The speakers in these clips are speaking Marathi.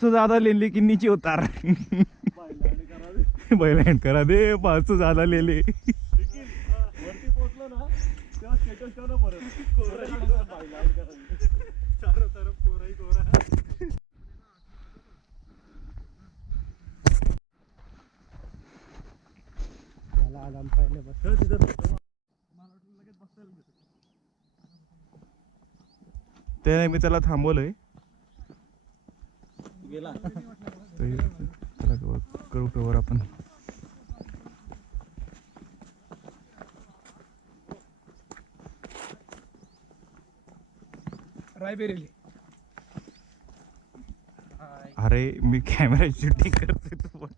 500 ज्यादा ले ले कि नीचे उतार। बैलैंड करा दे, 500 ज्यादा ले ले। वरती पोहोचलो ना तेव्हा स्टेटस ठेव ना परत चारो तरफ कोरा ही कोरा. याला आराम पाहिजे बस तिथं त्याने मी त्याला थांबवलंय. गेला त्याला करू कवर आपण. रायबेरेली. अरे मी कॅमेरा शूटिंग करतोय तू बघ.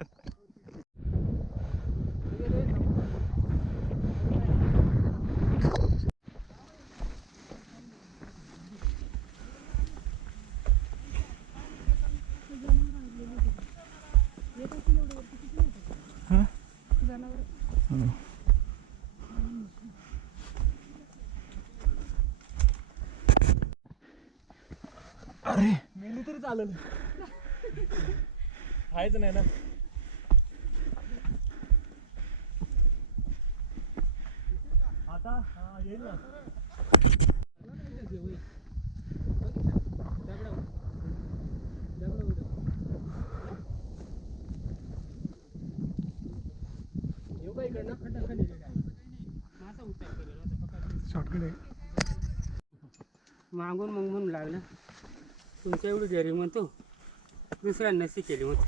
अरे मेली तरी चालेल. आहेच नाही ना. आता येईल ना. शॉर्टकट आहे. मागून मग म्हणून लागलं तुमच्या एवढी डेअरी म्हणतो दुसऱ्यांना केली म्हणतो.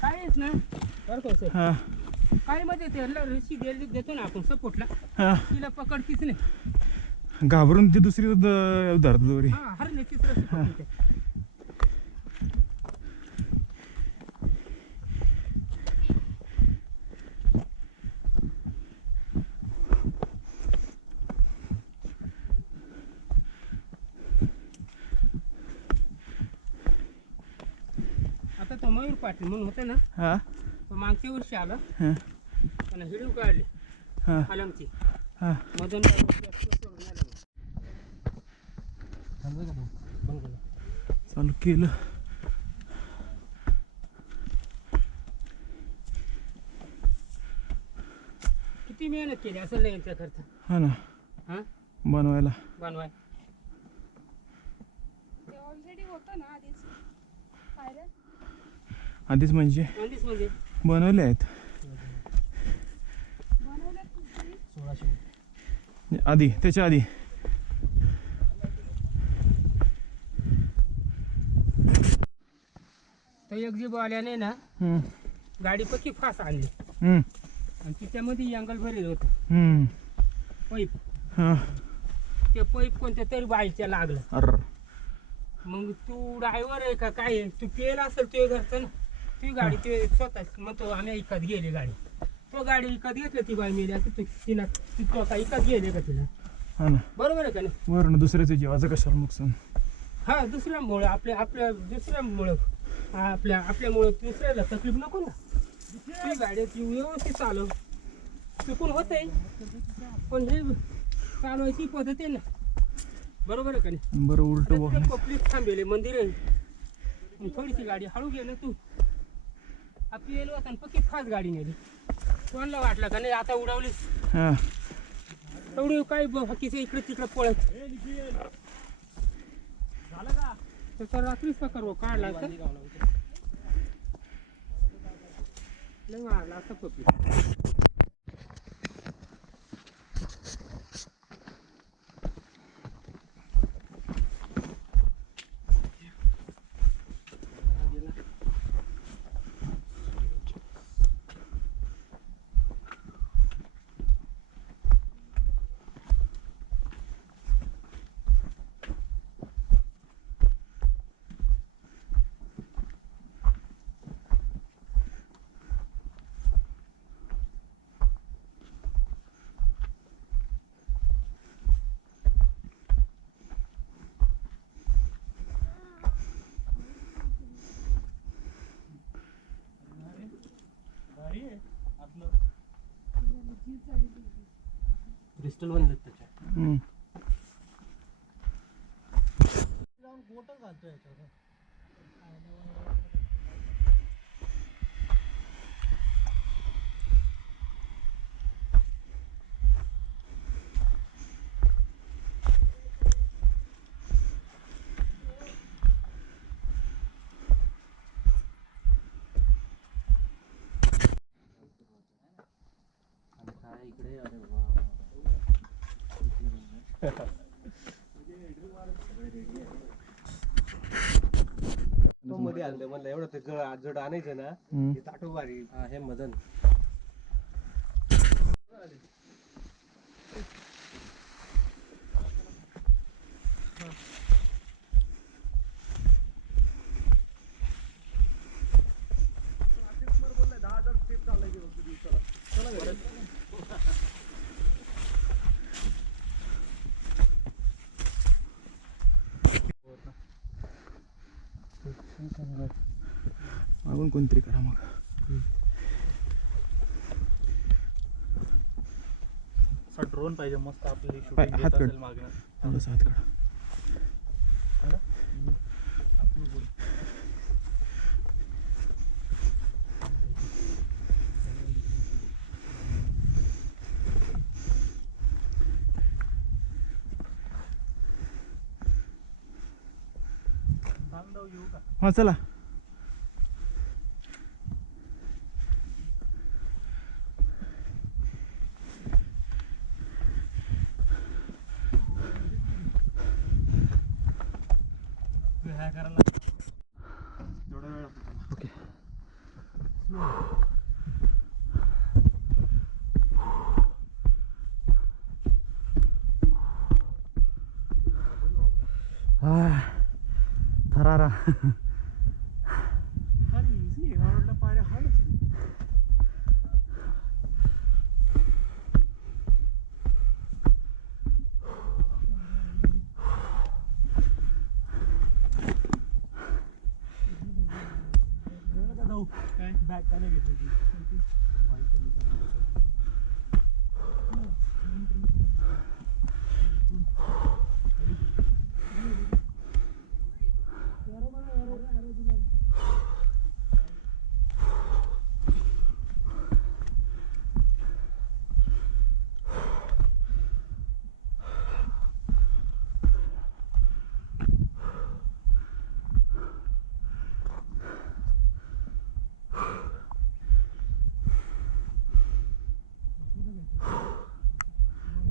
काहीच ना बरं सर काय मध्ये त्याला रशी द्यायला देतो ना आपण सपोर्टला तिला पकडतीच नाही. घाबरून ती दुसरी धरतो दोरी. हर नेतीच रशी पकडते. आता तो मयूर पाटील म्हणून होता ना हा तो मागच्या वर्षी आला हा त्याला हिडू काढले हा आलमची हा. मधून चालू केलं. किती मेहनत केली असं नाही त्या खर्च. हा ना हा बनवायला. बनवाय ऑलरेडी होतं ना आधीच पायऱ्या. आधीच म्हणजे आधीच म्हणजे बनवले आहेत बनवल्यात कुठे? 1600 आधी, त्याच्या आधी. तर एक जीब आल्याने ना गाडी पक्की फास आणली आणि तिच्यामध्ये अँगल भरेल होतं पाईप. ते पाईप कोणत्या तरी बाईच्या लागलं. अर मग तू ड्रायव्हर आहे का काय आहे? तू केलं असेल तुझ्या घरचं ना ती गाडी ते स्वतः मग तो आम्ही विकत गेली गाडी. तो गाडी विकत घेतली ती बाई मेली असं तिला तो का विकत गेले का तिला. हा ना बरोबर आहे का नाही. वरून दुसऱ्याच्या जीवाचं कशाला नुकसान. हा दुसऱ्यामुळं आपल्या दुसऱ्यामुळं आपल्यामुळं दुसऱ्याला तकलीफ नको ना. ती गाडी ती व्यवस्थित चालव चुकून होते पण हे चालवायची पद्धत आहे ना. बरोबर आहे का नाही. बरं उलट बघ. पब्लिक थांबेले मंदिर आहे थोडीशी गाडी हळू घे ना तू. आपली येलो होता पक्की फास्ट गाडी नेली. कोणाला वाटलं का नाही आता उडवली हा एवढी काय बाकीचं इकडे तिकडे पळत झालं का. त्याचा रात्रीच पकड काढला असता. लय मारला असता पब्लिक. क्रिस्टल बनलेत त्याच्या. गोटच घालतोय याच्यावर. तो मध्ये आणलं म्हणलं एवढं ते जड आणायचं ना हे ताटो भारी हे मदन मागून कोणतरी करा मग. ड्रोन पाहिजे मस्त आपली हात काढ. मागणं थोडंसं हात काढ. येऊ का हा चला. ह्या करायला थोडा वेळ ओके. थरारा. अरे इझी आहे रोडला पायऱ्या हार्ड असते काय बॅग का नाही घेतली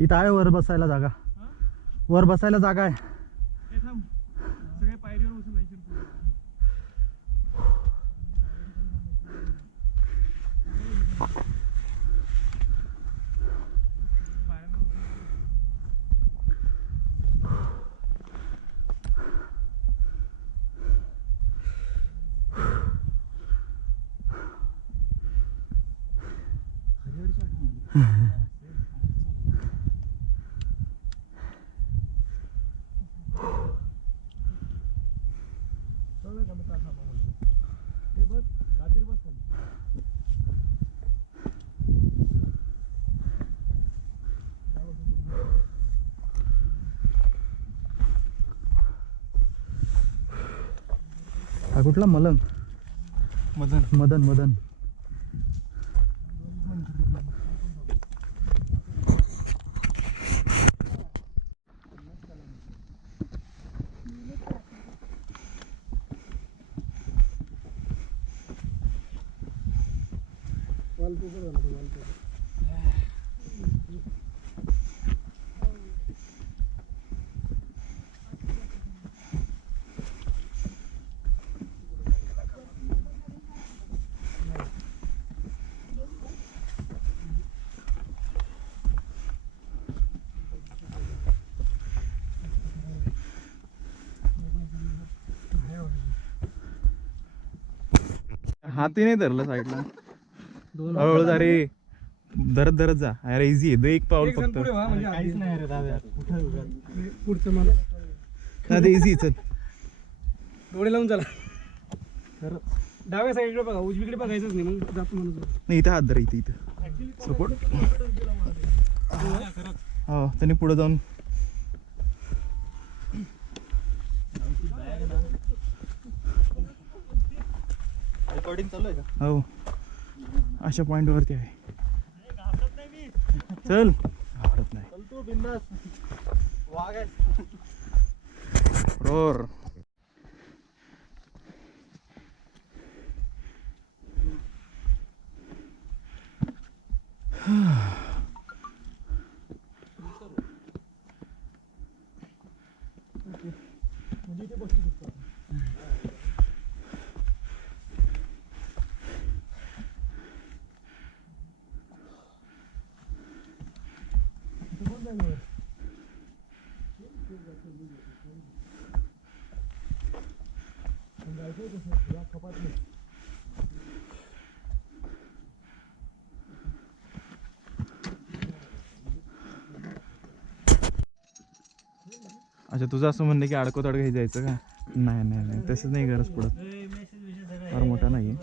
इथं आहे वर बसायला जागा. वर बसायला जागा आहे. हे थांब सगळे पायरीवर उचलायचे हा कुठला मलंग. मदन मदन मदन. हाती नाही धरलं साईडला. हळूहळू जा रे. धरत धरत जा. अरे इझी आहे. एक पाऊल फक्त. काहीच नाही रे दादा पुढचं मला इझी. चल डोळे लावून चला. डाव्या साईडकडे बघा उजवीकडे बघायचंच नाही मग जातो म्हणून. नाही इथं हात धरा. इथे सपोर्ट. हो त्यांनी पुढे जाऊन शूटिंग चालू आहे का? हो अशा पॉइंट वरती आहे. चल घाबरत नाही. चल तू बिंदास. वाघ आहे. रोर अच्छा तुझं असं म्हणणं की अडकत अडकत जायचं का? नाही नाही नाही तसंच नाही गरज पडत. फार मोठा नाही आहे.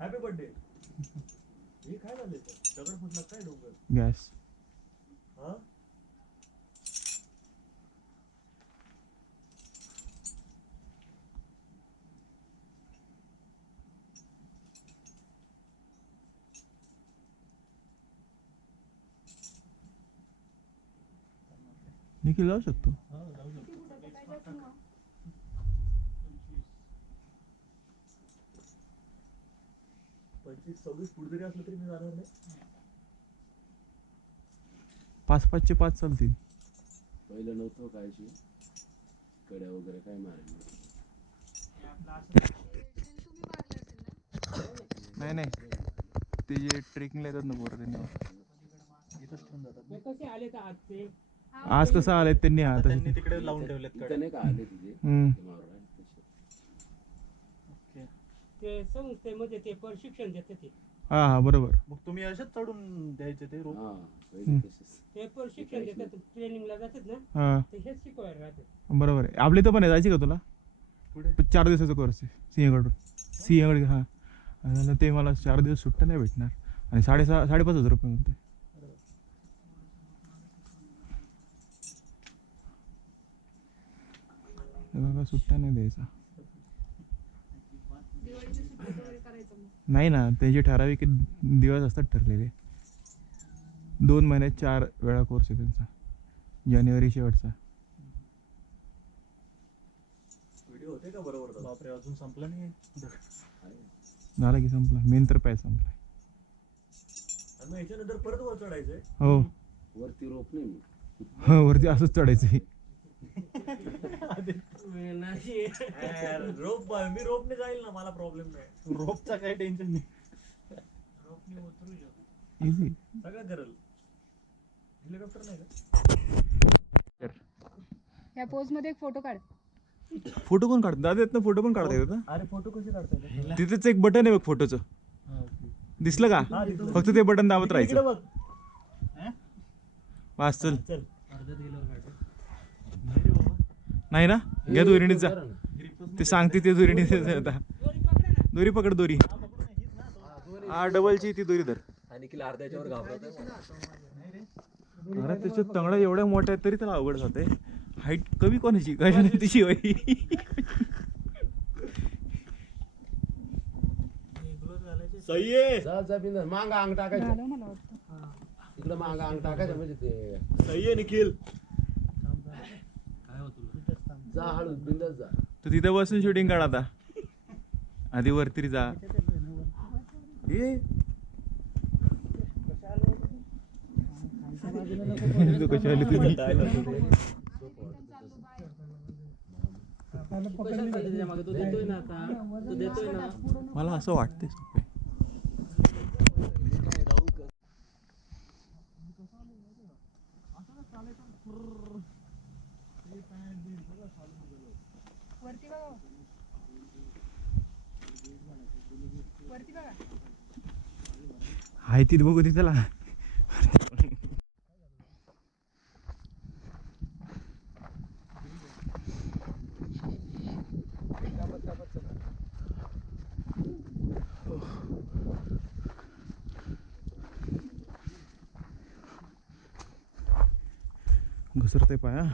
Happy birthday. हे काय झाले? दगड फुटला काय डोंगर? गॅस हा? निखिल जाऊ शकतो. हा जाऊ शकतो. 25-26 फूट जरी असलं तरी मी जाणार नाही. 5-5चे 5 चालतील. पहिलं नव्हतं कायची कड्या वगैरे काय मारायला. नाही नाही ते जे ट्रेकिंगला येतात ना पोरं त्यांनी इथंच ठेवून जातात. हे कसे आले तर आज ते आज कसं आलेत त्यांनी हा तसे त्यांनी तिकडे लावून ठेवलेत इथं कडे. नाही का आले तिथे हम्म. ते मारून आहे तसे. ते संस्थेमध्ये ते प्रशिक्षण देते ते हा हा बरोबर. मग तुम्ही असेच चढून द्यायचे ते रोप? हा पहिले तसेच. ते प्रशिक्षण देतात ट्रेनिंगला जातात ना हा ते हेच शिकवायला राहतात. बरोबर आहे. आपल्या इथं पण आहे. जायची का तुला? पुढे 4 दिवसाचा कोर्स आहे सिंहगड हा. आणि ते मला 4 दिवस सुट्ट्या नाही भेटणार आणि 5,500 रुपये म्हणते. बघा सुट्ट्या नाही द्यायचा. दिवाळीच्या सुट्टीत वगैरे करायचं मग. नाही ना त्याचे ठराविक दिवस असतात ठरलेले. 2 महिन्यात 4 वेळा कोर्स आहे त्यांचा. जानेवारी शेवटचा. व्हिडिओ होते का बरोबर? बापरे अजून संपला नाही. झाला की संपला. मेन तर पॅच संपला. आणि मग ह्याच्यानंतर परत वर चढायचंय. हो वरती रोप नाही मग. हो वरती असंच चढायचं आहे. रोप मी रोपने जाईल ना, मला प्रॉब्लेम नाही. रोपचा काही टेन्शन नाही. रोपने उतरू शकतो. इझी. सगळं करेल. हेलिकॉप्टर नाही का? या पोज मध्ये एक फोटो काढ. फोटो कोण काढतात? दादा येत ना फोटो पण काढता येतात ना? अरे फोटो कसे काढता येतात? तिथेच एक बटन आहे बघ फोटोचं. दिसलं का? फक्त ते बटन दाबत इकडे राहायचं. बघ. वाच चल. चल. नाही ना घ्या दोरीणीच जा. ते सांगते ते दोरीणी आता. दोरी पकड दोरी. हा डबलची ती दोरी धर. आणि किला अर्ध्याच्यावर घाबरत अरे त्याच्यात तंगड्या एवढ्या मोठ्या आहेत तरी त्याला अवघड जाते. हाईट कमी कोणाची कशाने तिची होई. सही आहे. जा जा बिंदा मांगा अंग टाकायचं. झालं मला वाटतं. इकडे मांगा अंग टाकायचं म्हणजे ते सही आहे निखिल. जा हळू बिंदास जा. तर तिथं बसून शूटिंग काढ आता. आधी वरती जा. ए तू कशी आली तुम्ही? मला असं वाटतंय सोपे. वरती बघा. वरती बघा. हाय ती बघू ती त्याला. घसरते पाया.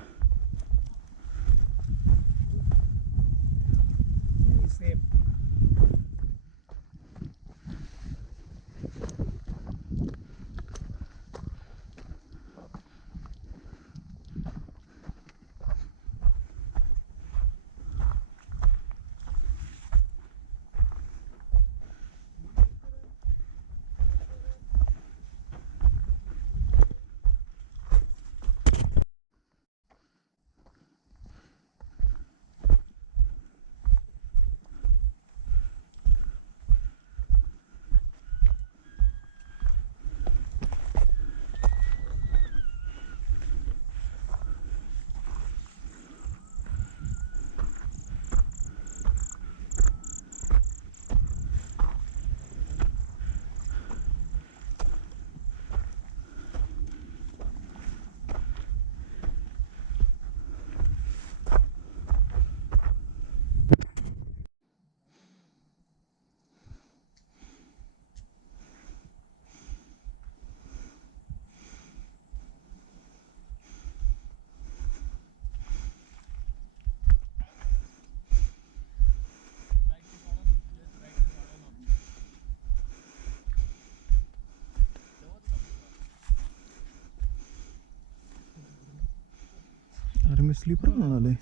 अरे मी स्लीपर म्हणून आलोय.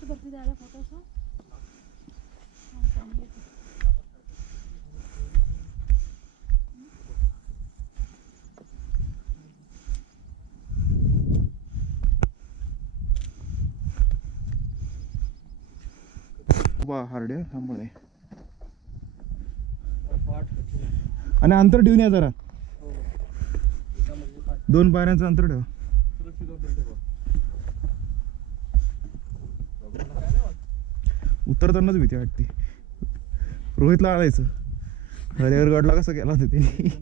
तू भरती द्यायला फोटो वा हार्डे थांबणे. आणि अंतर ठेवून या जरा. 2 पायऱ्यांचं अंतर ठेवा. उतरतानाच भीती वाटते. रोहितला आणायचं. हरिहरगडला कसं केला होता ते.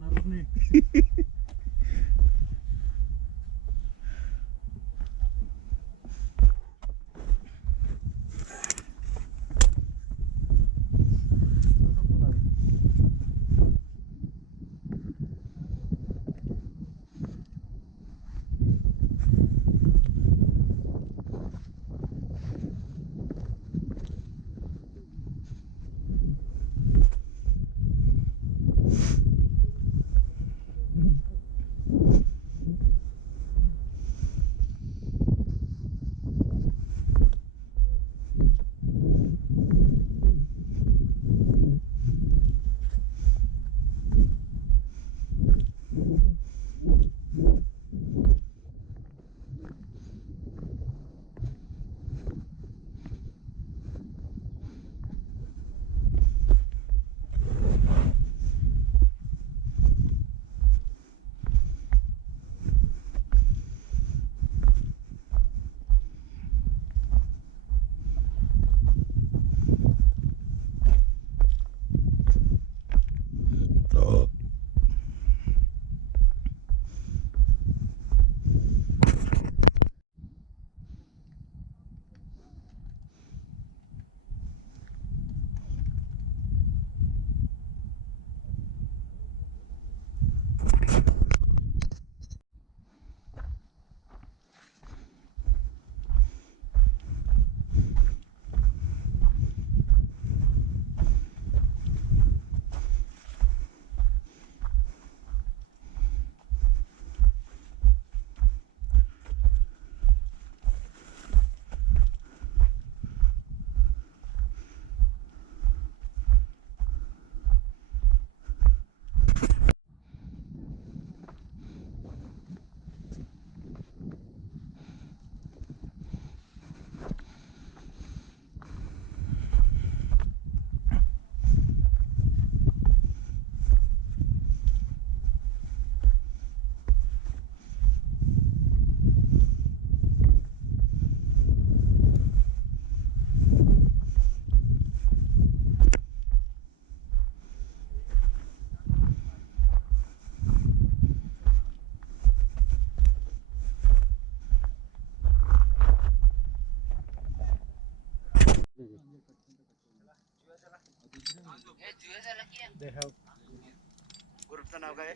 ग्रुपचं नाव काय?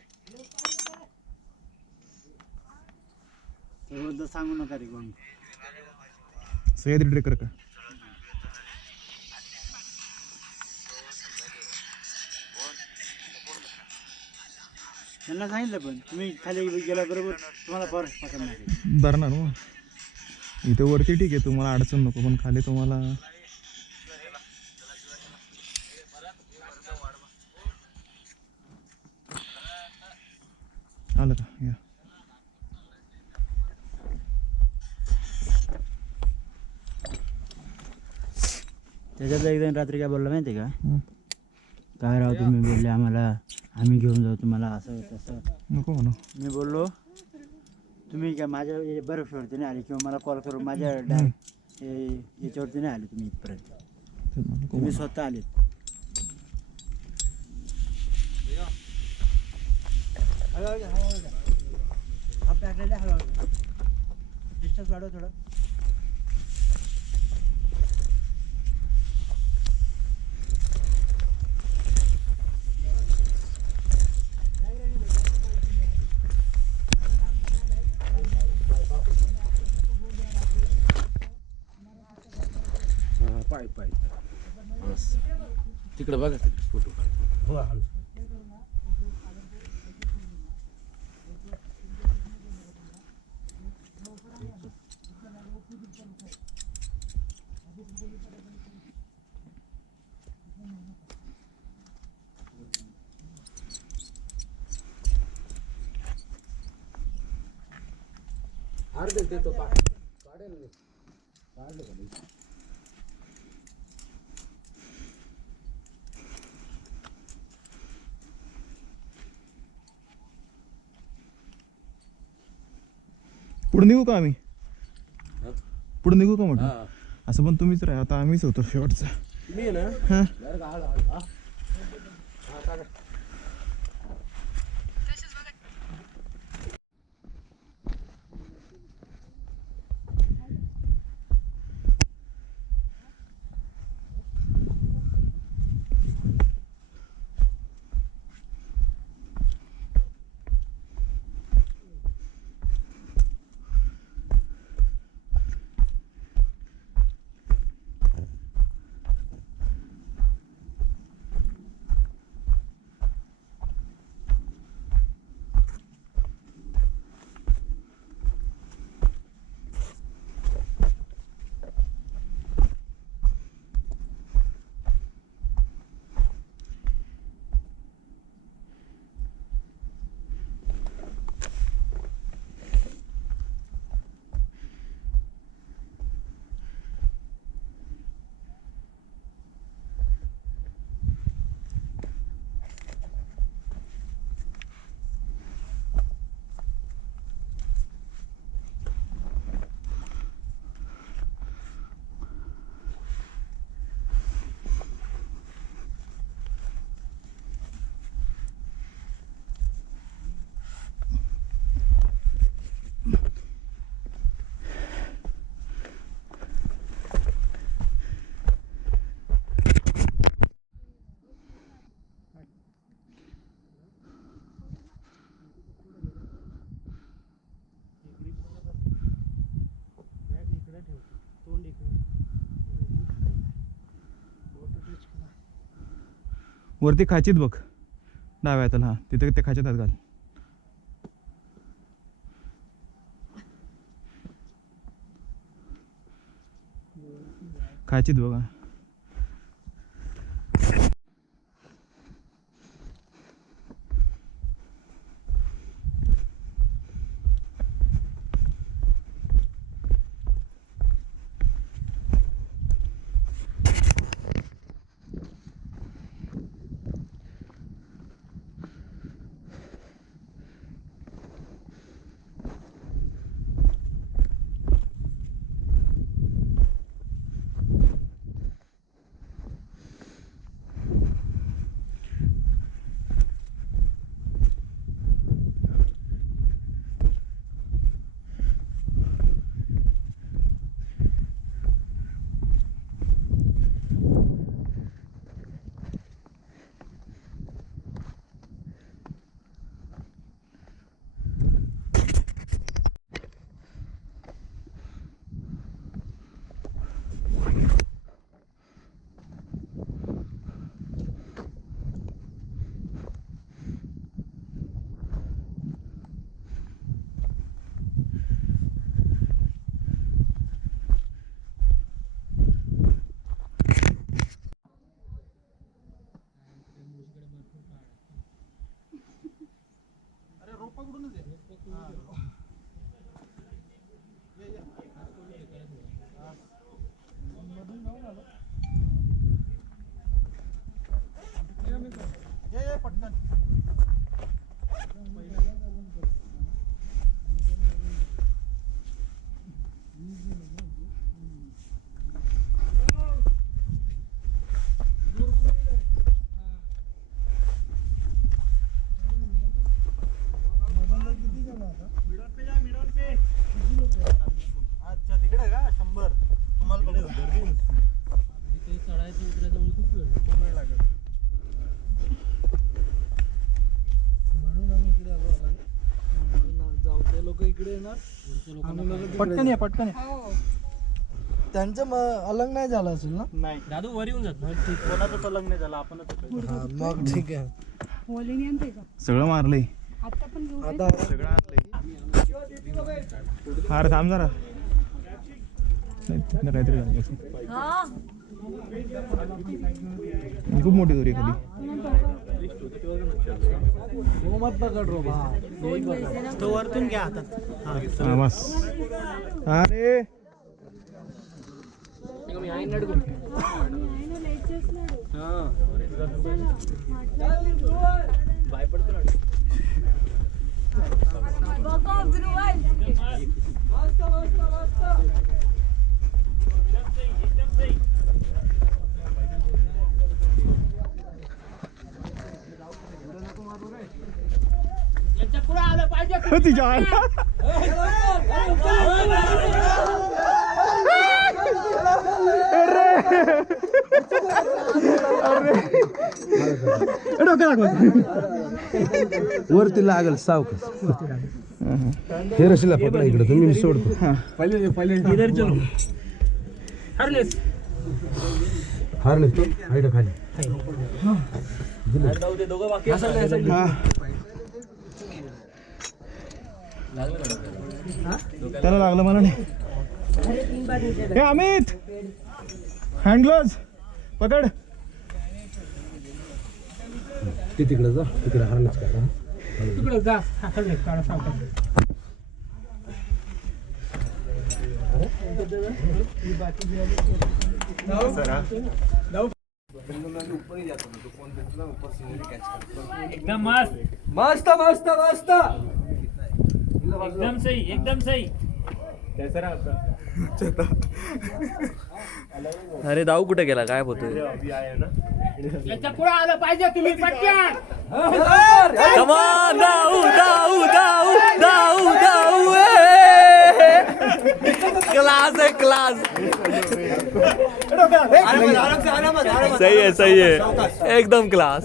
त्याबद्दल सांगू नका रे कोण. सह्याद्री ट्रेकर का? त्यांना सांगितलं पण तुम्ही खाली गेल्याबरोबर तुम्हाला फॉरेस्ट पकडणार आहे. धरणार मग इथे वरती ठीक आहे, तुम्हाला अडचण नको, पण खाली तुम्हाला आलं का? या त्याच्यातलं एक जण रात्री काय बोलला माहिती आहे का? काय राव तुम्ही बोलले आम्हाला, आम्ही घेऊन जाऊ तुम्हाला असं तसं. नको म्हणू. मी बोललो तुम्ही काय माझ्या बर्फवरती नाही आले किंवा मला कॉल करून माझ्या डायरेक्ट याच्यावरती नाही आले तुम्ही इथपर्यंत, नको तुम्ही म्हणू. स्वतः आले. डिस्टन्स वाढव थोडं. पाय पाय बस. तिकडे बघा तिकडे फोटो काढ. अर्धे देतो काढेल मी. काढलं का नाही? पुढे निघू का आम्ही? पुढे निघू का म्हटलं? हा. असं पण तुम्हीच राहा, आता आम्हीच होतो शेवटचा. मी आहे ना. हां बरं का? आलं, आलं, हा. हा, काढा. वरती खाचीत बघ, डाव्या हाताला. हां तिथे ते खाचीत हात घाल. खाचीत बघा. पटकन या पटकन या. त्यांचं अलग नाही झालं असेल ना. नाही दादू वर येऊन जात कोणाचं अलग नाही झालं आपणच मग ठीक आहे. ओलेने आणते का सगळं मारलंय आता पण घेऊ काय? आता सगळं आणलंय. हार थांब जरा नाही, तिथनं काहीतरी झालं असेल. ही खूप मोठी दोरी आहे खाली. मत पकड रो तो वरतून घ्या हातात. हा बस. अरे आहे ना लेचेस लाडू. बघा ध्रुवल. यांच्या पुढे आलं पाहिजे. तिच्या आईला. वरती लागल सावकाश. हे रशीला पकडा इकडे तुम्ही मी सोडतो. हरनेस हार निघतो हाईट खाली. त्याला लागलं मला नाही. हे अमित हँड ग्लोव्ज पकड. ते तिकडे जा तिकडे हार्नेस काढा. तिकडे जा. हरनेस काढा सावकाश. एकदम मस्त मस्त मस्त मस्त. एकदम सही एकदम सही. अरे दाऊ कुठे गेला काय होतोय. यांच्या पुढे आलं पाहिजे तुम्ही पटकन. कमान दाऊ दाऊ दाऊ दाऊ दाऊ क्लास है क्लास. सही है एकदम क्लास.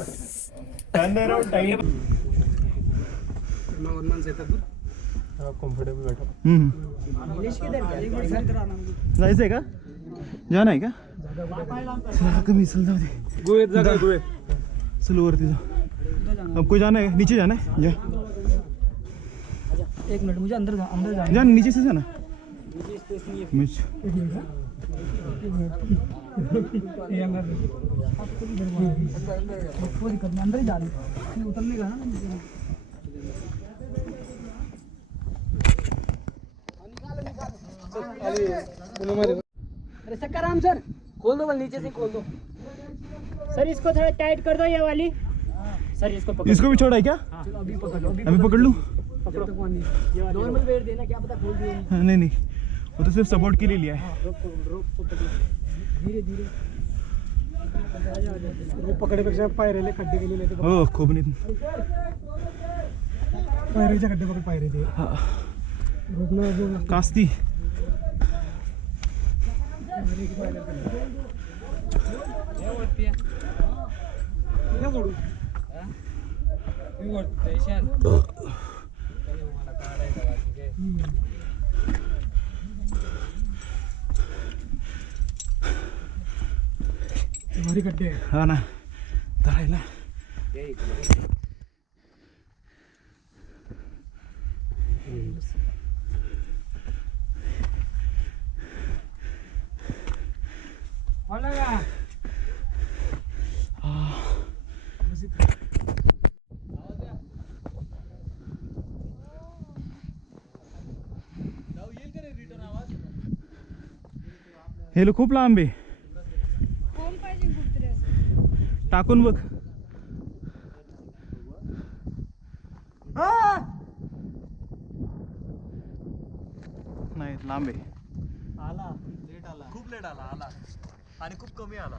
जायचंय का जा नाही का चला, कमी चल जाऊ दे. चल वरती जा. आपको जाना है नीचे जाना है जा. एक मिनट मुझे अंदर जा जा नीचे से जाना. मिर्च कोई दिक्कत नहीं अंदर ही जा रही उतरने का ना. अरे सकाराम सर खोल दो नीचे से खोल दो. सर इसको थोड़ा टाइट कर दो ये वाली. सर इसको पकड़. इसको भी छोड़ा है क्या. अभी पकड़ लो. अभी पकड़ लूँ. नॉर्मल वेट देना क्या पता खोल दिए. हाँ, नहीं नहीं वो तो सिर्फ सपोर्ट के लिए लिया है. धीरे धीरे पकडेपेक्षा पायरेले खड्डे केलेले ते हो खूप नाही. पायरीच्या खड्डे पकड पायरे ते कास्ती भारी खड्डे आहे. हा ना धरायला. हे खूप लांब आहे. होम पाहिजे कुठतरी असं. टाकून बघ. नाही लांब आहे. आला लेट आला, खूप लेट आला आणि खूप कमी आला.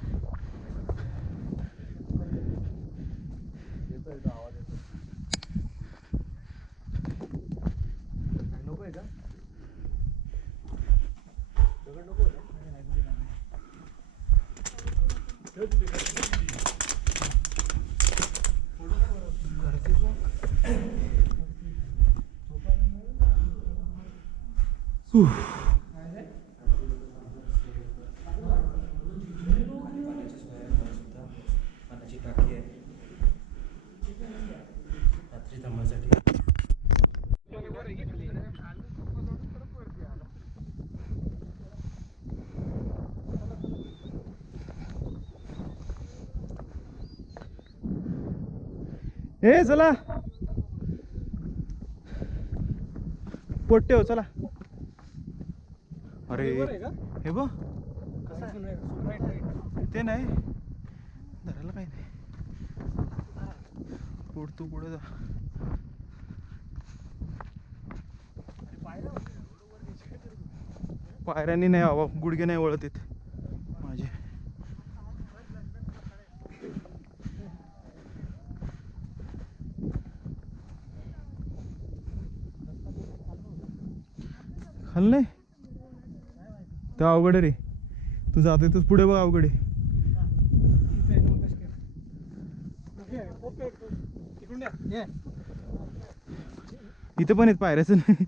नकोय का? ए चला पोट्टे हो चला. अरे हे बघ ते नाही धरायला काही नाही. पुढ तू पुढे जा. पायऱ्यांनी नाही हवा, गुडघे नाही वळत येत माझे. खाल नाही तर अवघड रे. तू जाते तूच पुढे बघ अवघड आहे. इथे पण आहेत पायऱ्याचं नाही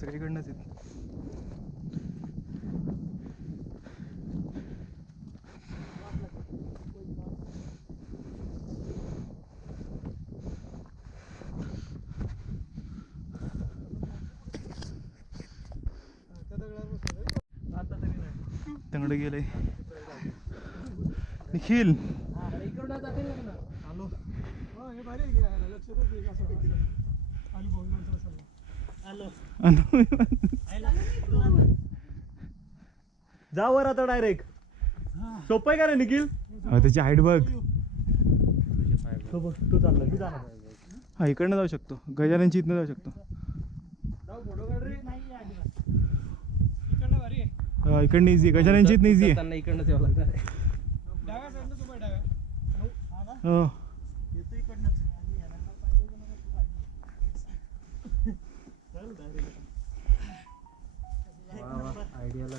सगळीकडनंच आहेत. तंगडे गेले निखिल. जा वर आता डायरेक्ट. सोपं आहे का रे निखिल? त्याची हाईट बघ. तू चालला की जाणार? हा इकडनं जाऊ शकतो. गजाननची इथनं जाऊ शकतो. इकडनं इझी. गजाननची इथनं इझी आहे. त्यांना इकडनंच यावं लागणार आहे. हो आयडियाला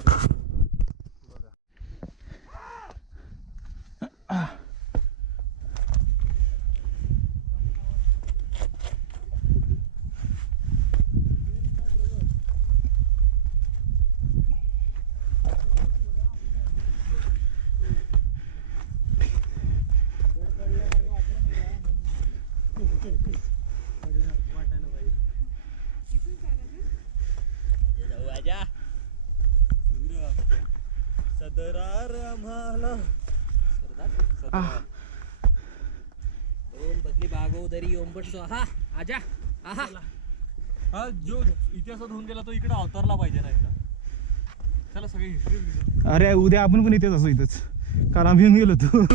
ओम बदली बागोदरी ओम स्वाहा आजा आहा. हा जो इतिहासात होऊन गेला तो इकडे अवतरला पाहिजे ना एकदा. चला सगळी हिस्ट्री. अरे उद्या आपण पण इथेच असू. इथंच काल आम्ही येऊन गेलो तू.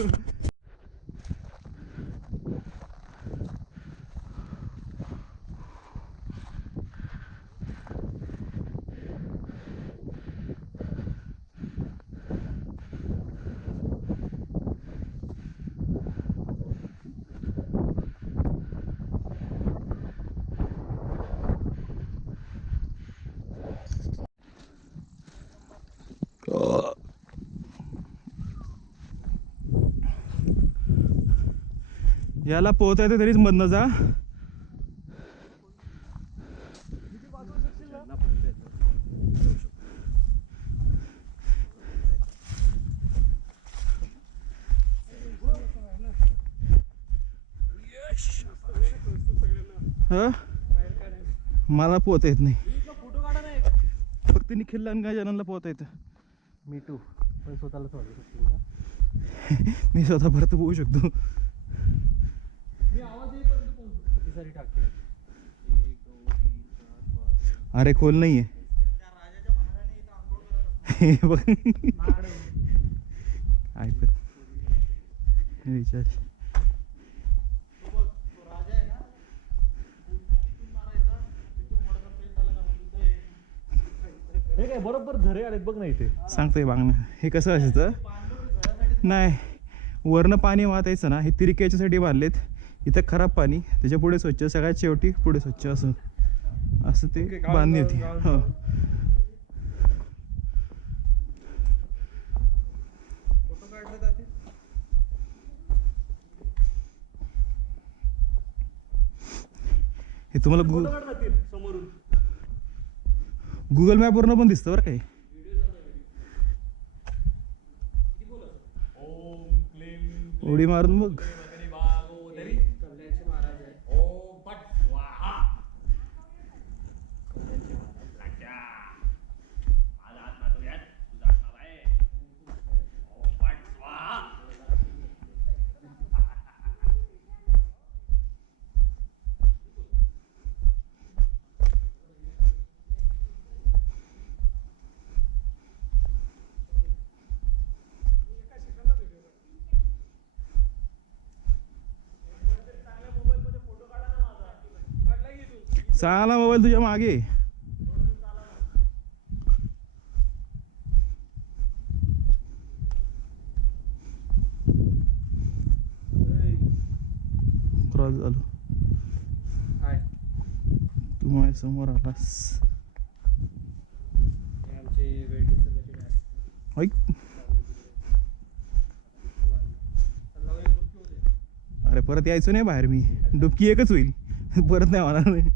याला पोहता येते तरीच मधनं जा. मला पोहता येत नाही. फक्त निखिलला आणि गजाननला पोहता येतं. मी टू पण स्वतःला सोडू शकतो का? मी स्वतः भरत पोहू शकतो. किती सारी टाकते? अरे खोल नाहीये. हे बघ ऐकत रिचार्ज हे काय बरोबर झरे आलेत बघ ना इथे. सांगतोय बांगणं हे कसं असायचं नाही वरनं पाणी वाहतायचं ना हे तिरिक याच्यासाठी बांधलेत इथं खराब पाणी त्याच्या पुढे स्वच्छ सगळ्यात शेवटी पुढे स्वच्छ असं असं ते बांधणी होती हो हे तुम्हाला समोरून गुगल मॅपवरनं पण दिसतं बरं काय उडी मारून बघ चाला मोबाईल तुझ्या मागे क्रॉस झालो तू माझ्या समोर आलास ऐक अरे परत यायचो नाही बाहेर मी डुबकी एकच होईल परत नाही होणार नाही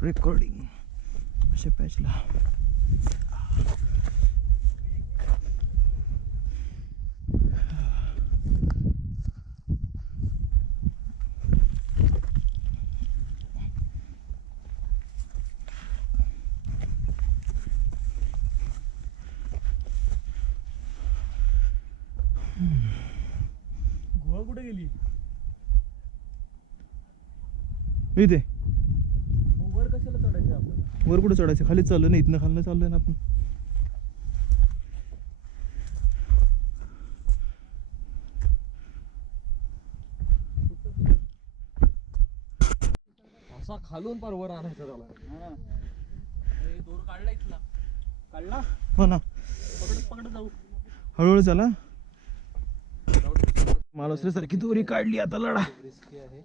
रेकॉर्डिंग अशा पॅचला गुहा कुठे गेली इथे वर कशाला चढायचं आपल्याला वर कुठे चढायचं खालीच चाललं ना इथनं खालनं चाललोय ना आपण असा खालून पार वर आणायचा त्याला दोर काढला इथला काढला हो ना पकडत जाऊ हळूहळू चला मालसरे सारखी दोरी काढली आता लढा रिस्की आहे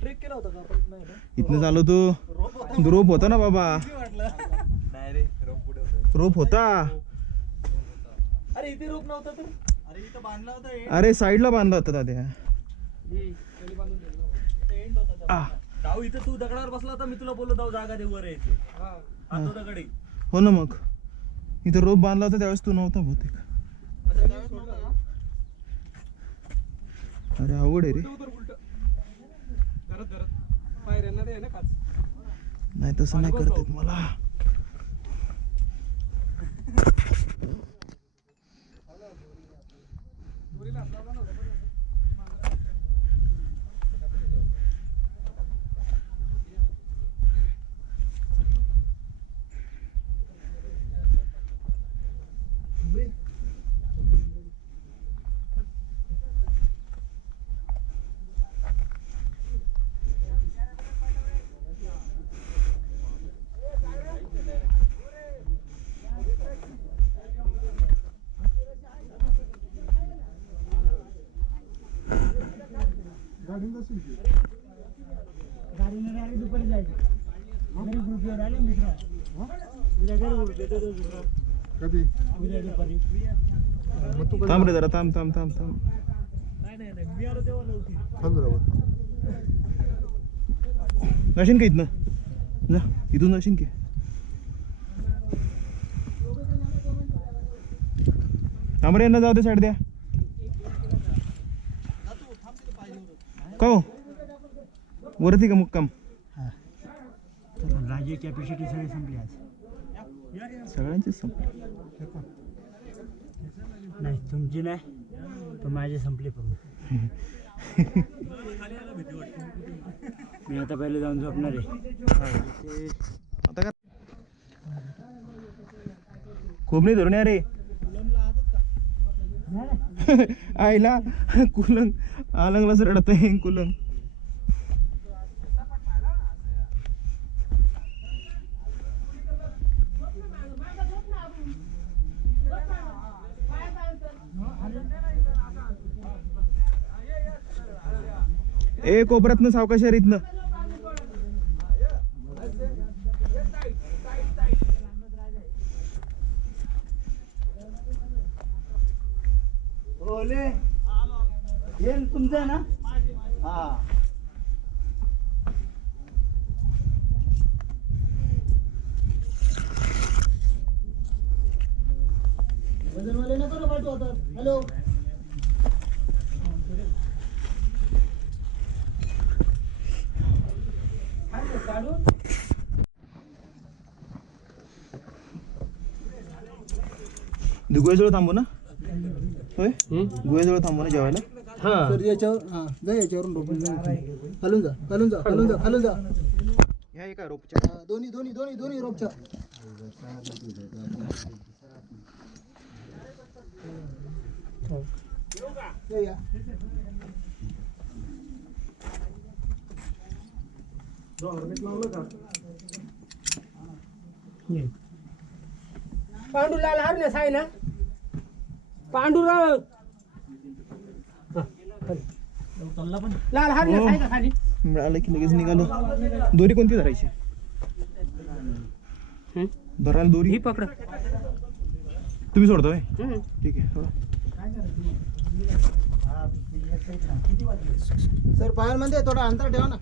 ट्रेक केला होता का आपण नाही ना इथनं चालू तो रोप होता ना बाबा नाही रे रोप पुढे होता रोप होता अरे इथे रोप नव्हता तर अरे इथं बांधला होता अरे साईडला बांधला होता दाद्या एंड होता जाऊ इथे तू दगडावर बसला होता मी तुला बोललो जाऊ जागा दे वर यायची हा तो दगड आहे. हो ना मग इथं रोप बांधला होता त्यावेळेस तू नव्हता बहुतेक अरे अवघड आहे रे नाही तसं नाही करत येत मला गाडीने आले दुपारी जायचं घरी ग्रुपवर आले मित्र उद्या घरी ग्रुप येतो तो दुसरा कधी उद्या दुपारी मग तू थांब रे जरा थांब थांब थांब थांब नाही मी आलो तेव्हा नव्हती थांब जरा वर. जाशीन का इथनं जा इथून जाशीन की थांब रे यांना जाऊ दे साईड द्या का हो वरती का मुक्काम राजे कॅपॅसिटी सगळी संपली आज सगळ्यांची संपली नाही तुमची नाही पण माझे संपले पण मी आता पहिले जाऊन झोपणार आहे आता का खूप नाही धरून या रे आईला कुलंग अलंगलाच रडत आहे कुलंग ए कोपऱ्यातनं सावकाश इथनं ओले हे तुमचं आहे ना हा वजनवाले नको ना पाठवू आता हॅलो गुहेजवळ थांबू ना होय गुहेजवळ थांबू ना जेवायला हा याच्यावर हा जा याच्यावरून रोपण हलून जा हलून जा हलून जा हलून जा ह्या एका रोपच्या हा, दोन्ही दोन्ही दोन्ही दोन्ही रोपच्या या पांडुलाल हरण्यास आहे ना पांडुराव लाल हरण्यास आहे का खाली मिळालं की लगेच निघालो दोरी कोणती धरायची धरायला दोरी ही पकड तुम्ही सोडतोय ठीक आहे सोडा. सर पायांमध्ये थोडा अंतर ठेवा ना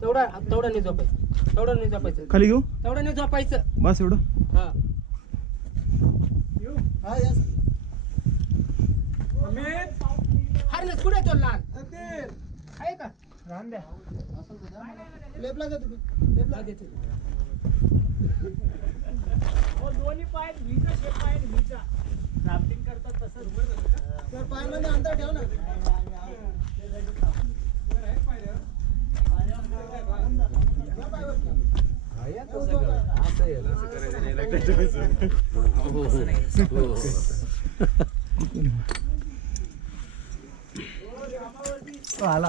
तेवढा तेवढा नाही झोपायचं तेवढं नाही झोपायचं खाली घेऊ तेवढं नाही झोपायचं बस एवढं हा हा या हरण्यास कुठे तो लाल आहे का लेपला जा तुम्ही लेपला देते दोन्ही पाय व्हीचा शेप पाय व्हीचा राफ्टिंग करतात तसं सर पायांमध्ये अंतर ठेवा ना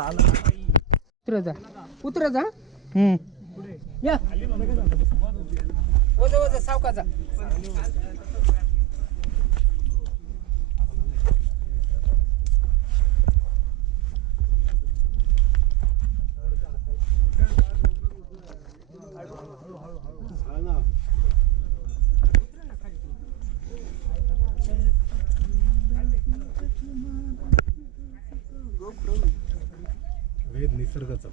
उतर जा उतर जा या वजा वजा सावकाचा वेद निसर्गाचा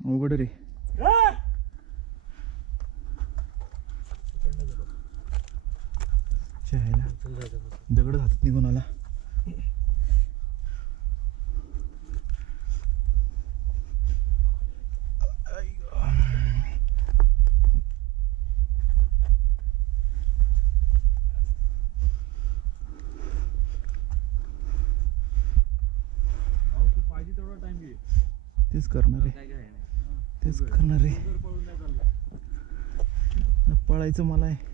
अवघड रे चायला दगड हातात निघून आला तेच करणार आहे तेच करणार आहे पळायचं मला आहे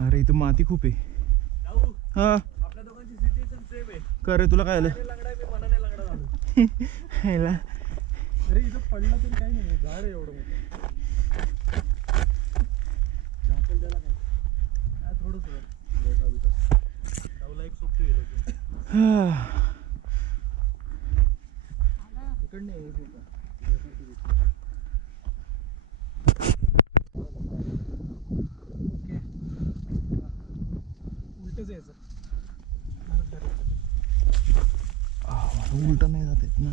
अरे इथं माती खूप आहे. जाऊ हा आपल्या दोघांची सिच्युएशन सेम आहे. का रे तुला काय आलं? ते लंगडा आहे, मी मनाने लंगडा झालो. ह्याला अरे इथं पडला तरी काही नाही, झाड आहे एवढं मोठं. झाकण द्यायला काय थोडंच जाऊला एक सोपटी गेलं इकडनं ये, इकडं. उलटच यायचं. उलट नाही जात ना.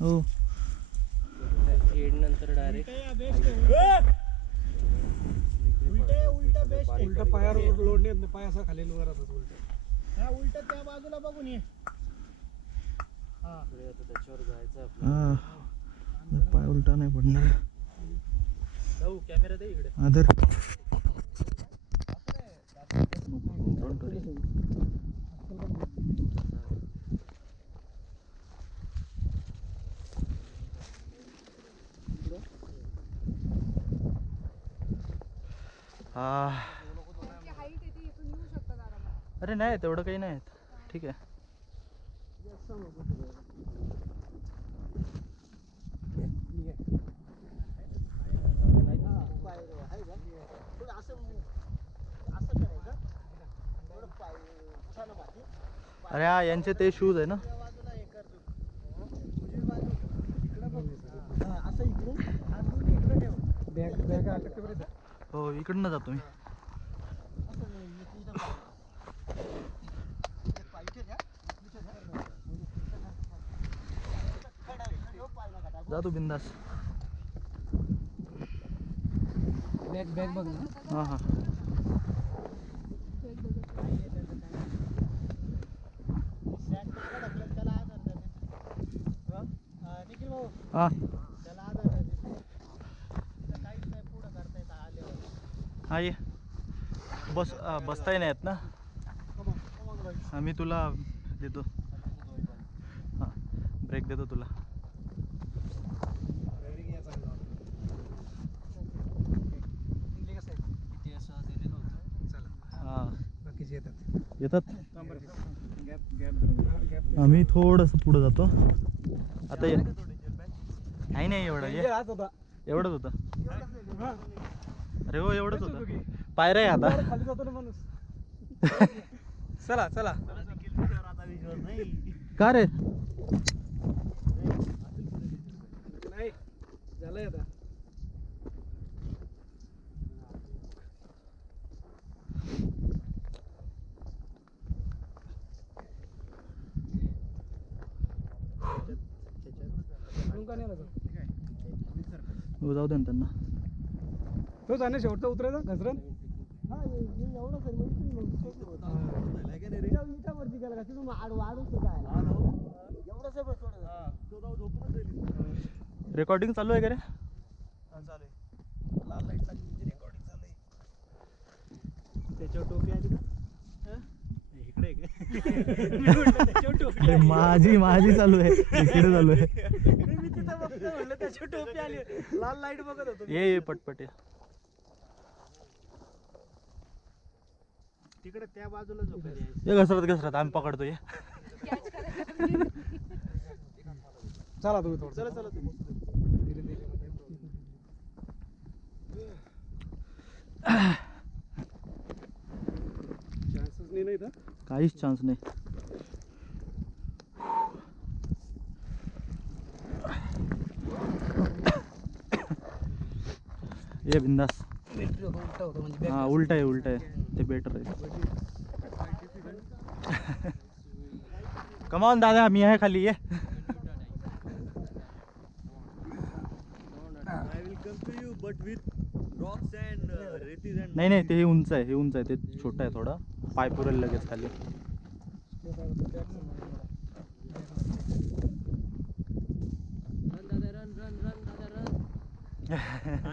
हो नंतर डायरेक्ट उलट पायावर लोड नाही येत नाही, पाय असा खाली वर राहतात उलट. हा उलट त्या बाजूला बघून ये. त्याच्यावर जायचं. हा पाय उलटा नाही पडणार. जाऊ कॅमेरा दे इकडे. आदर हा. हाईट येते इथून येऊ शकतात आरामात. अरे नाही तेवढं काही नाही ठीक आहे. अरे हा यांचे ते शूज आहे ना. हो इकडनं जातो मी. जातो बिंदास. बॅग बघ ना. हा हा हा हा ये बस. बसताही नाही येत ना. हा मी तुला देतो. हां ब्रेक देतो तुला. हां बाकीचे येतात. येतात. आम्ही थोडंसं पुढं जातो आता. ये काही नाही एवढं. ये एवढंच होतं. अरे हो एवढंच होतं. पायऱ्या आहे आता. खाली जातो ना माणूस. चला चला. का रे? नाही झालंय आता. हो जाऊ दे ना त्यांना. तो जाणे शेवटचा उतरायचा घसरण. रेकॉर्डिंग चालू आहे का रे? त्याच्यावर टोपी आली का? इकडे अरे माझी चालू आहे. इकडे चालू आहे. मी तिथं बघतो म्हणलं त्याची टोपी आली. लाल लाईट बघत होतो. ये पटपट ये. तिकडे त्या बाजूला झोपायला. ये घसरत आम्ही पकडतो. ये चला तुम्ही थोडं. चला चला तुम्ही. चान्सेस नाही ना. काहीच चान्स नाही. ये बिंदास. उलटा होतो म्हणजे हा उलट आहे ते बेटर आहे. कमावून दादा मी आहे खाली. ये I will come to you but with rocks and retis and नाही ते उंच आहे. हे उंच आहे. ते छोटं आहे थोडं. पाय पुरेल लगेच खाली.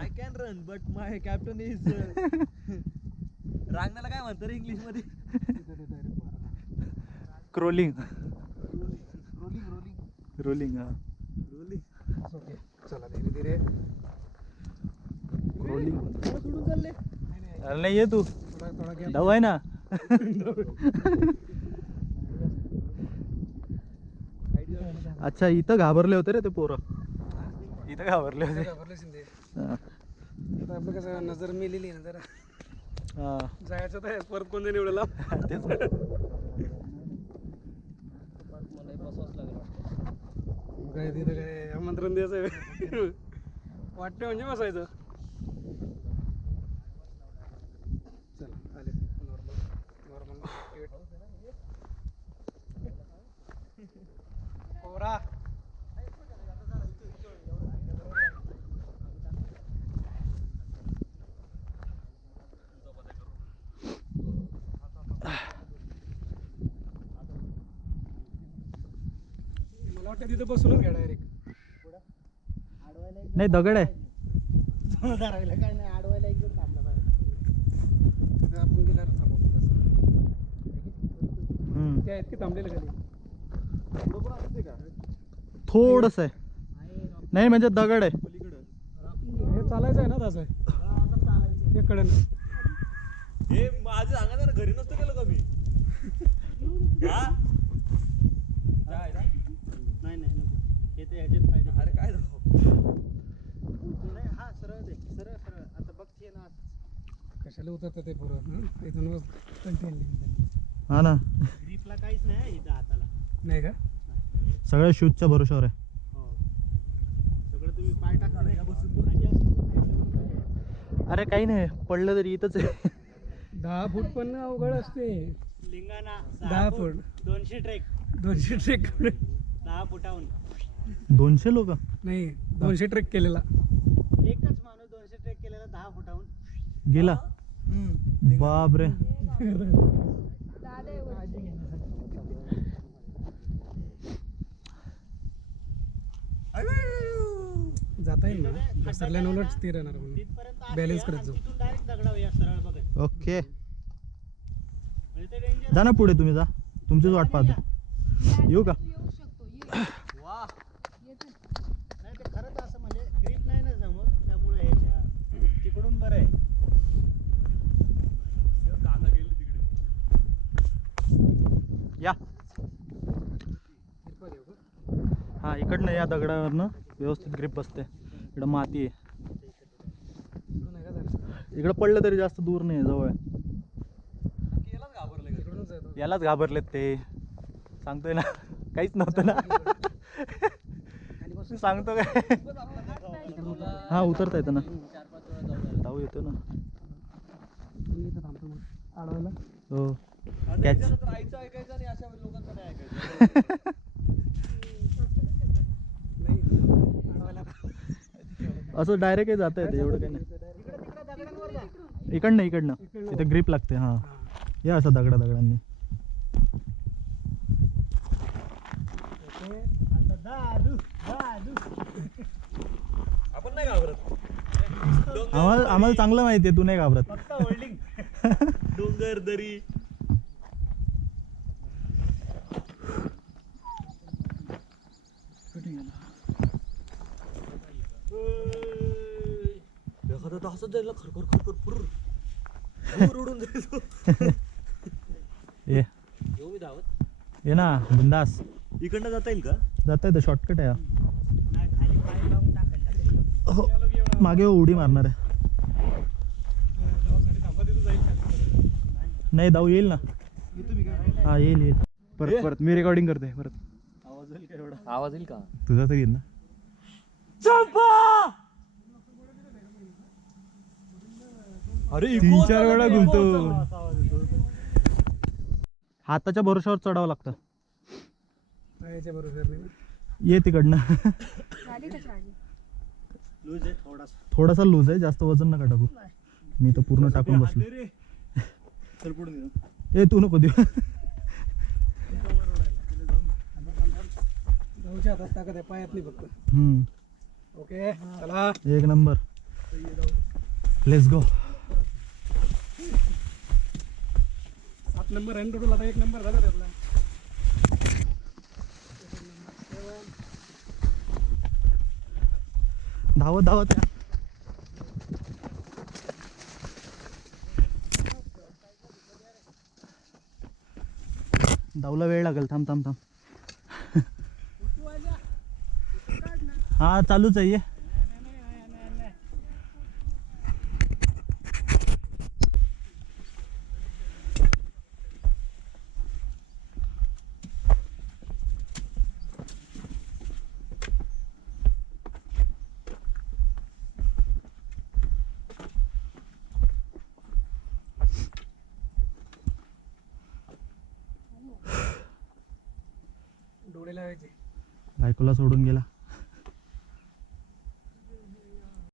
I can run but my captain is रांगणाला काय म्हणतात रे इंग्लिश मध्ये? क्रोलिंग. Rolling rolling. हा ओके चला धीरे धीरे. रोलिंग. सोडून चालले. नाही अरे नाही ये तू थोडा गॅप धाव आहे ना. अच्छा इथं घाबरले होते रे ते पोरं, इथं घाबरले होते. घाबरले शिंदे. हा. आता आपलं कसं नजर मेलेली आहे ना जरा, हा. जायचं तर आहेच, परत कोणत्या निवडला तेच ना. काय तिथं काय आमंत्रण द्यायचं वाटतं म्हणजे बसायचं. चला आले नॉर्मल नॉर्मल पोरा. मला वाटतं तिथं बसूनच घ्या डायरेक्ट. नाही दगड आहे. काय नाही आडवायला एकदम थांबला पाहिजे. तिथं आपण गेल्यावर थांबवतो तसं. हम्म. त्या आहेत की थांबलेलं खाली. थोडस आहे, नाही म्हणजे दगड आहे. हे चालायचं आहे ना तसं ते कडेन. हे माझं सांगा ना, घरी नसतो गेलो का मी? हा? काय ना? नाही नाही नको. हे ते ह्याच्यात पाहिजे. अरे काय झालं? नाही हा सरळ दे, सरळ सरळ. आता बघते ना कशाला उतरतं ते पुरं इथून कंटिन्यू. हा ना, ग्रीपला काहीच नाही इथं हाताला. नाही का? सगळ्या शूजच्या भरोशावर आहे. हो सगळं तुम्ही पाय टाकता. अरे काही नाही, पडलं तरी इथंच आहे. 10 फूट पण अवघड असते. लिंगाणा 10 फूट 200 ट्रेक 200 ट्रेक 10 फुटाहून. 200 लोक. नाही 200 ट्रेक केलेला. एकच माणूस 200 ट्रेक केलेला 10 फुटाहून. गेला. बाप रे. दादा एवढं जाता येईल ना, घसरल्यानं उलट स्थिर राहणार म्हणून तिथपर्यंत बॅलन्स करत जाऊ. तिथून डायरेक्ट दगडावर या सरळ बघत. ओके, म्हणजे ते डेंजर. जा ना पुढे, तुम्ही जा, तुमचीच वाट पाहतो. येऊ का? तू येऊ शकतो ये. वा. येते. नाही ते खरंच असं म्हणजे ग्रीप नाही ना समोर, त्यामुळे ह्याच्या तिकडून बरं आहे. काका गेले तिकडे. या. हा इकडनं या दगडावरनं व्यवस्थित ग्रिप बसते. इकडं माती आहे, इकडं पडलं तरी जास्त दूर नाही, जवळ आहे. यालाच घाबरले का? तिकडूनच जातो. यालाच घाबरलेत ते, सांगतोय ना. काहीच नव्हतं ना. मी सांगतो काय. हा उतरता येतं ना, जाऊ येतो ना. मी इथं थांबतो मग आडवायला. हो आणि कॅच. त्याच्यात राहायचं ऐकायचं आणि अशा लोकांचं नाही ऐकायचं. नाही आडवायला. असं डायरेक्ट जाता येते, एवढं काही नाही. इकडनं इथं ग्रिप लागते. हा या असं दगडांनी. आपण नाही घाबरत. आम्हाला चांगलं माहिती आहे, तू नाही घाबरत. फक्त होल्डिंग. डोंगर दरी. एखादा तर असंच जायला खरखर खरखर फुर उडून जायचो. ये येऊ मी धावत. ये ना बिंदास. इकडनं जाता येईल का? जाता येतं, शॉर्टकट आहे हा. नाही खाली पाय लावून टाकायला लागेल. हो मागे उडी मारणार आहे. नाही धाव येईल ना. हा येईल. परत मी रेकॉर्डिंग करते परत. आवाज येईल का एवढा? आवाज येईल का? तुझा तरी येईल ना. अरे 3-4 वेळा घुमतो. हाताच्या भरोशावर चढावं लागतं. पायाच्या बरोबर नाही. ये तिकडनं. झाली का चार्जिंग? लूज आहे थोडासा. थोडासा लूज आहे, जास्त वजन नका टाकू. मी तर पूर्ण टाकून बसलो. चल पुढे. ए तू नको देऊ. जाऊच्या हातात ताकद आहे, पायात नाही फक्त. हम्म, ओके चला. एक नंबर. Let's go. 7 नंबर आहे टोटल, आता 1 नंबर झाला त्यातला. धावत धावत या. धावला वेळ लागेल. थांब थांब थांब. हा चालूच आहे. ये. डोळे लावायचे. बायकोला सोडून गेला.